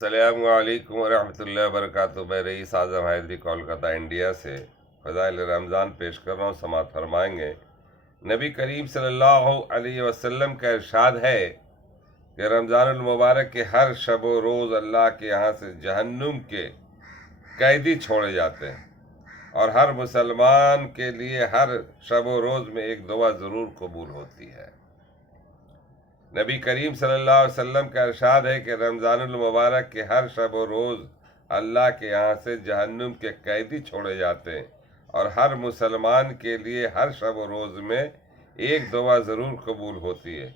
السلام علیکم ورحمۃ اللہ وبرکاتہ۔ میں رئیس اعظم حیدری کولکتہ انڈیا سے فضائل رمضان پیش کر رہا ہوں، سماعت فرمائیں گے۔ نبی کریم صلی اللہ علیہ وسلم کا ارشاد ہے کہ رمضان المبارک کے ہر شب و روز اللہ کے یہاں سے جہنم کے قیدی چھوڑے جاتے ہیں، اور ہر مسلمان کے لیے ہر شب و روز میں ایک دعا ضرور قبول ہوتی ہے۔ نبی کریم صلی اللہ علیہ وسلم کا ارشاد ہے کہ رمضان المبارک کے ہر شب و روز اللہ کے یہاں سے جہنم کے قیدی چھوڑے جاتے ہیں، اور ہر مسلمان کے لیے ہر شب و روز میں ایک دعا ضرور قبول ہوتی ہے۔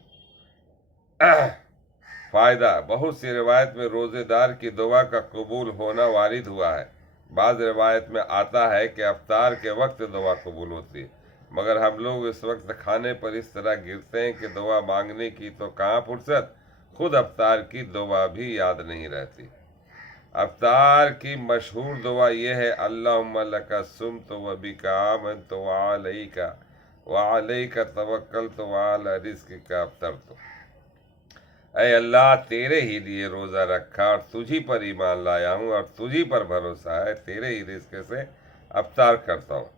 فائدہ: بہت سی روایت میں روزے دار کی دعا کا قبول ہونا وارد ہوا ہے۔ بعض روایت میں آتا ہے کہ افطار کے وقت دعا قبول ہوتی ہے، مگر ہم لوگ اس وقت کھانے پر اس طرح گرتے ہیں کہ دعا مانگنے کی تو کہاں فرصت، خود افطار کی دعا بھی یاد نہیں رہتی۔ افطار کی مشہور دعا یہ ہے: اللہم لک صمت وبک آمنت وعلیک توکلت وعلی رزقک افطرت۔ اے اللہ، تیرے ہی لیے روزہ رکھا اور تجھی پر ایمان لایا ہوں، اور تجھی پر بھروسہ ہے، تیرے ہی رزق سے افطار کرتا ہوں۔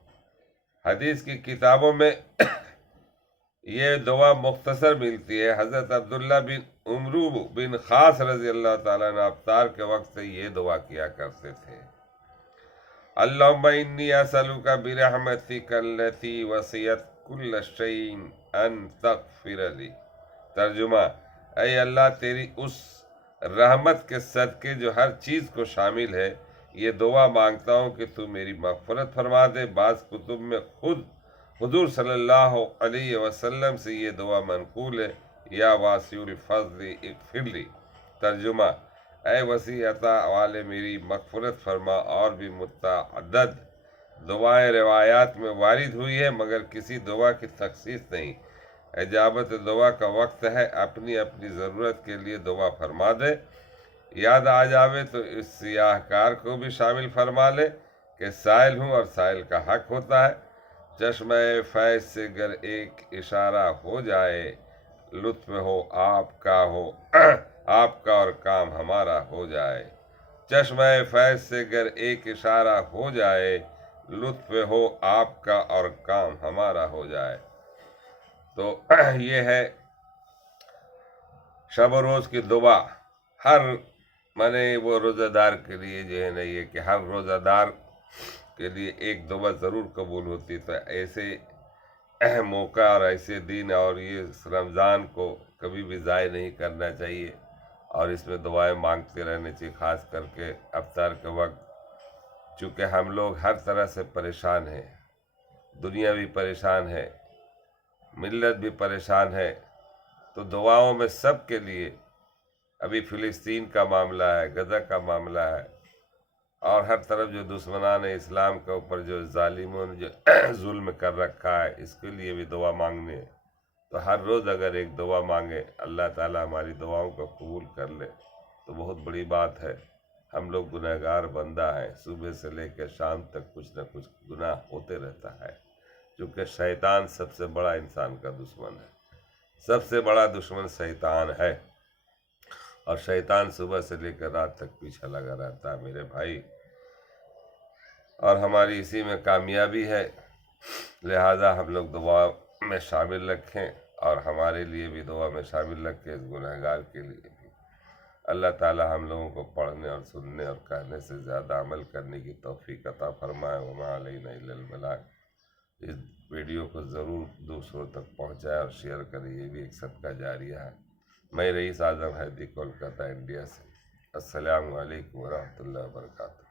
حدیث کی کتابوں میں یہ دعا مختصر ملتی ہے۔ حضرت عبداللہ بن عمرو بن خاص رضی اللہ تعالیٰ عنہ افطار کے وقت سے یہ دعا کیا کرتے تھے: اللہم انی اسألک برحمتک التی وسعت کل شیء ان تغفر لی۔ ترجمہ: اے اللہ، تیری اس رحمت کے صدقے جو ہر چیز کو شامل ہے، یہ دعا مانگتا ہوں کہ تو میری مغفرت فرما دے۔ بعض کتب میں خود حضور صلی اللہ علیہ وسلم سے یہ دعا منقول ہے: یا واسع الفضل اغفر لی۔ ترجمہ: اے وسیع عطا والے، میری مغفرت فرما۔ اور بھی متعدد دعائیں روایات میں وارد ہوئی ہے، مگر کسی دعا کی تخصیص نہیں۔ اجابت دعا کا وقت ہے، اپنی اپنی ضرورت کے لیے دعا فرما دے۔ یاد آ جاوے تو اس سیاہ کار کو بھی شامل فرما لے کہ سائل ہوں اور سائل کا حق ہوتا ہے۔ چشمہ فیض سے گر ایک اشارہ ہو جائے، لطف ہو آپ کا اور کام ہمارا ہو جائے۔ چشمہ فیض سے گر ایک اشارہ ہو جائے، لطف ہو آپ کا اور کام ہمارا ہو جائے۔ تو یہ ہے شب و روز کی دعا۔ ہر وہ روزہ دار کے لیے جو ہے نا، یہ کہ ہر روزہ دار کے لیے ایک دعا ضرور قبول ہوتی ہے۔ تو ایسے اہم موقع اور ایسے دن اور یہ رمضان کو کبھی بھی ضائع نہیں کرنا چاہیے، اور اس میں دعائیں مانگتے رہنے چاہیے، خاص کر کے افطار کے وقت۔ چونکہ ہم لوگ ہر طرح سے پریشان ہیں، دنیا بھی پریشان ہے، ملت بھی پریشان ہے، تو دعاؤں میں سب کے لیے، ابھی فلسطین کا معاملہ ہے، غزہ کا معاملہ ہے، اور ہر طرف جو دشمنان اسلام کے اوپر جو ظالموں نے جو ظلم کر رکھا ہے، اس کے لیے بھی دعا مانگنے ہے۔ تو ہر روز اگر ایک دعا مانگے، اللہ تعالیٰ ہماری دعاؤں کو قبول کر لے تو بہت بڑی بات ہے۔ ہم لوگ گنہگار بندہ ہیں، صبح سے لے کے شام تک کچھ نہ کچھ گناہ ہوتے رہتا ہے، کیونکہ شیطان سب سے بڑا انسان کا دشمن ہے، سب سے بڑا دشمن شیطان ہے، اور شیطان صبح سے لے کر رات تک پیچھے لگا رہتا ہے میرے بھائی، اور ہماری اسی میں کامیابی ہے۔ لہٰذا ہم لوگ دعا میں شامل رکھیں، اور ہمارے لیے بھی دعا میں شامل رکھیں، اس گنہگار کے لیے بھی۔ اللہ تعالیٰ ہم لوگوں کو پڑھنے اور سننے اور کہنے سے زیادہ عمل کرنے کی توفیق عطا فرمائے۔ وما علینا الا البلاغ۔ اس ویڈیو کو ضرور دوسروں تک پہنچائے اور شیئر کریں، یہ بھی ایک صدقہ جاریہ ہے۔ میں رئیس اعظم حیدری کولکتہ انڈیا سے۔ السلام علیکم ورحمۃ اللہ وبرکاتہ۔